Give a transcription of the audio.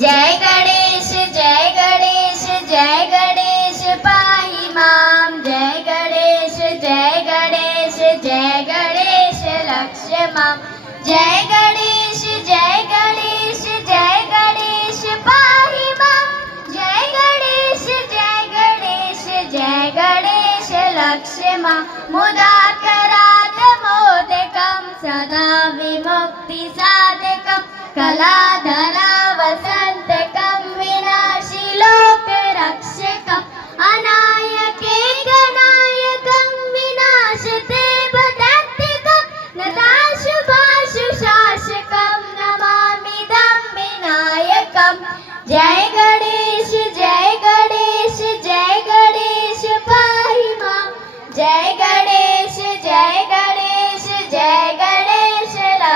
जय गणेश पाहि मां जय गणेश लक्ष्य मां जय गणेश पाहि मां जय गणेश लक्ष्य मां मुदाकराद मोदकं सदा विमुक्ति साधकं कलाधरा वसंतकं विनाशी लोकरक्षकं अनायके गणायकं विनाशते भदन्तिकं नताशुभाशु शासकं नमामि दं विनायकं जय